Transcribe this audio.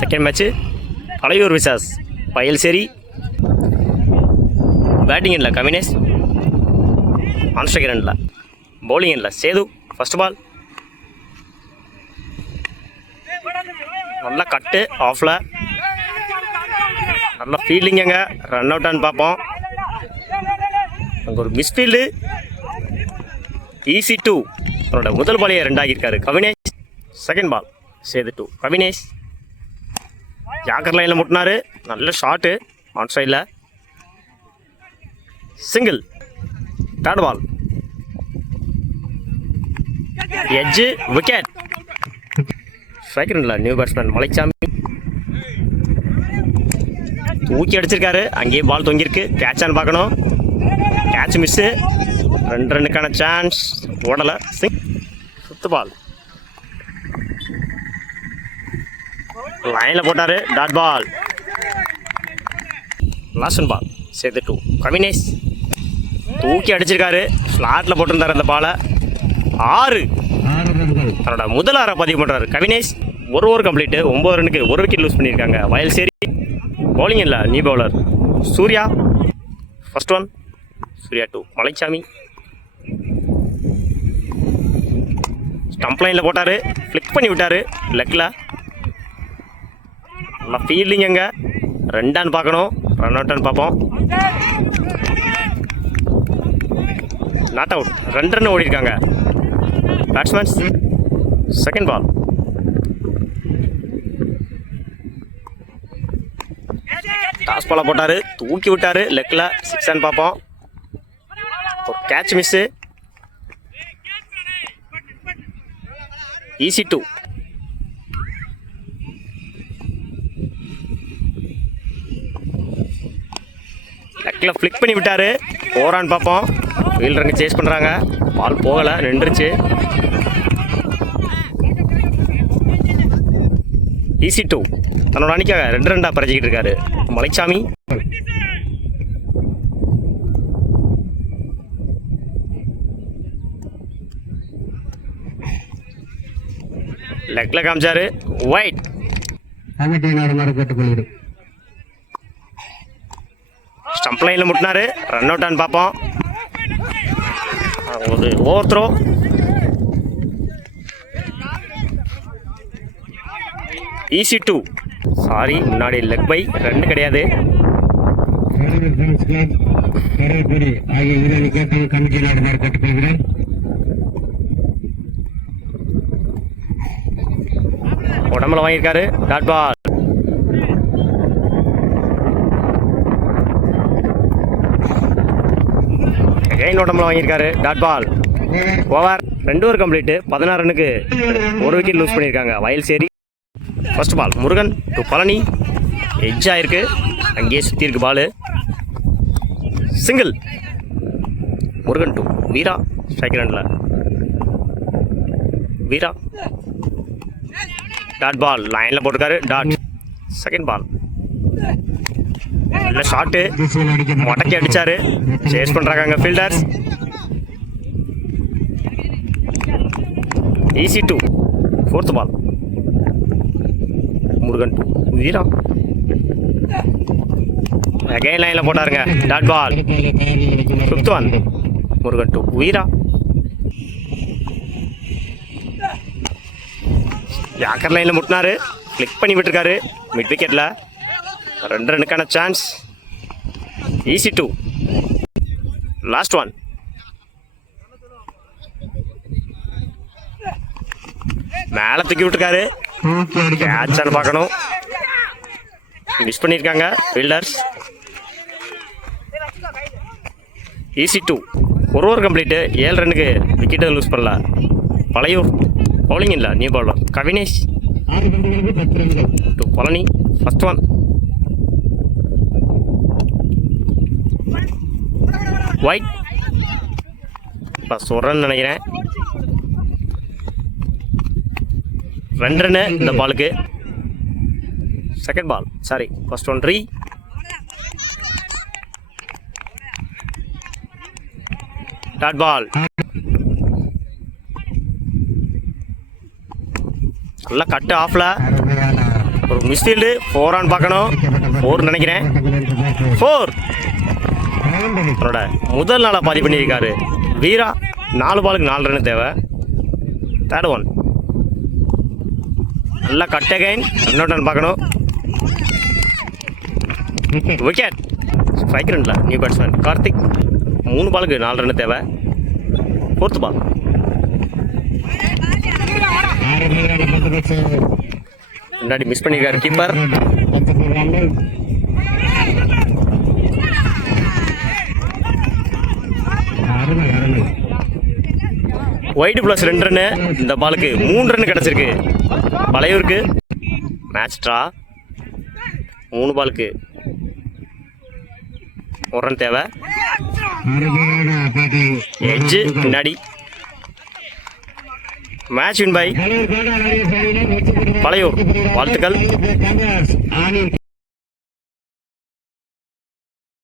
Second match Palaiyur versus Payalcheri. Batting எண்ணில் Kavinesh, on striker எண்ணில் bowling எண்ணில் சேது. ஃபர்ஸ்ட் பால் நல்லா கட்டு ஆஃபில், நல்லா ஃபீல்டிங்க, ரன் அவுட்டான்னு பார்ப்போம். அங்கே ஒரு மிஸ்ஃபீல்டு. ஈஸி 2 அவரோட முதல் பாலையை 2 ஆகியிருக்காரு Kavinesh. Second ball Sethu 2 Kavinesh. Yorker லைனில் முட்டினாரு, நல்ல ஷாட்டு ஆன் சைடில், single. Third ball edge, wicket. Striker இல்லை நியூ பேட்ஸ்மேன் மலைச்சாமி தூக்கி அடிச்சிருக்காரு. அங்கேயே பால் தொங்கியிருக்கு, கேட்சான்னு பார்க்கணும். Catch miss. 2 ரன்னுக்கான சான்ஸ் ஓடலை. ஃபிஃப்த் பால் லைனில் போட்டார், dot ball. Last ball Sethu 2 Kavinesh தூக்கி அடிச்சிருக்காரு, ஃப்ளாட்டில் போட்டிருந்தார் அந்த பாலை. 6 தன்னோட முதல் 6 பதிவு பண்ணுறாரு கவினேஷ். ஒரு ஓவர் கம்ப்ளீட்டு, 9 ரனுக்கு 1 விக்கெட் லூஸ் பண்ணியிருக்காங்க வயல்சேரி. பவுலிங் இல்லை new bowler Surya. First one Surya 2 Malaichami. Stump லைனில் போட்டார், ஃப்ளிக் பண்ணி விட்டார் லெக்கில். நல்லா ஃபீல்டிங் எங்கே 2 பார்க்கணும், ரன் அவுட்டான்னு பார்ப்போம். நாட் அவுட், 2 ரன் ஓடிருக்காங்க பேட்ஸ்மேன்ஸ். செகண்ட் பால் டாஸ் பாலை போட்டார், தூக்கி விட்டார் லெக்கில், 6 பார்ப்போம். ஒரு கேட்ச் மிஸ்ஸு. ஈஸி 2 லெக்கில் ஃப்ளிக் பண்ணி விட்டார், போரான்னு பார்ப்போம். ஃபீல்டருங்க சேஸ் பண்ணுறாங்க, பால் போகலை, நின்றுச்சு. ஈஸி 2 தன்னோட அணிக்காக 2 ரன்டாக பறிச்சிக்கிட்டு இருக்காரு மலைச்சாமி. லெக்கில் காமிச்சாரு, ஒயிட். ஸ்டம்ப் லைனில் முட்டினாரு, ரன் அவுட்டான்னு பார்ப்போம். ஒரு ஓவர் த்ரோ. ஈஸி 2 சாரி, முன்னாடி லெக் பை, 2 கிடையாது. உடம்புல வாங்கியிருக்காரு, டாட் பால். அகைன் உடம்புல வாங்கியிருக்காரு, dot ball. Over. 2 over complete, 16 ரனுக்கு 1 விக்கெட் லூஸ் பண்ணியிருக்காங்க Vayalcheri. First ball Murugan 2 Palani. Edge ஆயிருக்கு, அங்கேயே சுற்றி இருக்கு ball. Single. Murugan 2 Veera strike ரனில். வீரா டாட் பால், லைனில் போட்டிருக்காரு, டாட். செகண்ட் பால் இல்லை ஷாட்டு, மொட்டைக்கு அடித்தார், சேஸ் பண்ணுறாங்க அங்கே fielders. Easy 2 fourth ball Murugan 2 Veera. Again லைனில் போட்டாருங்க, dot ball. Fifth one Murugan 2 Veera. Yorker லைனில் முட்டினாரு, கிளிக் பண்ணி விட்டுருக்காரு மிட் விக்கெட்டில். 2 ரனுக்கான சான்ஸ். Easy 2 last one. மேலே தூக்கி விட்டுருக்காரு, கேட்சான்னு பார்க்கணும். மிஸ் பண்ணியிருக்காங்க ஃபீல்டர்ஸ். ஈஸி 2 ஒரு ஓவர் கம்ப்ளீட்டு, 7 ரனுக்கு விக்கெட்டு லூஸ் பண்ணல பழையூர். பவுலிங் இல்லை new bowler Kavinesh 2 Palani. First one wide. பஸ் ஒரு ரன் நினைக்கிறேன். 2 ரன்னு இந்த பாலுக்கு. Second ball sorry first one 3. Dot ball. நல்லா கட்டு ஆஃப்ல, ஒரு ஒரு மிஸ்ஃபீல்டு 4 ஆன் பார்க்கணும். 4 நினைக்கிறேன். 4. அவரோட முதல் நாளாக பதிவு பண்ணியிருக்காரு வீரா. 4 பாலுக்கு 4 ரன் தேவை. தேர்ட் ஒன் நல்லா கட் அகைன். ரன் அவுட் பார்க்கணும். விக்கெட். ஸ்ட்ரைக் ரன்ல நியூ பேட்ஸ்மேன் கார்த்திக். 3 பாலுக்கு 4 ரன் தேவை. 4th பால். முன்னாடி மிஸ் பண்ணியிருக்காரு கீப்பர். White plus 2 run. இந்த பாலுக்கு 3 ரன் கிடச்சிருக்கு பழையூருக்கு. Match draw. 3 பாலுக்கு 1 ரன் தேவை. எட்ஜு பின்னாடி. Match win by Palaiyur. வாழ்த்துக்கள்.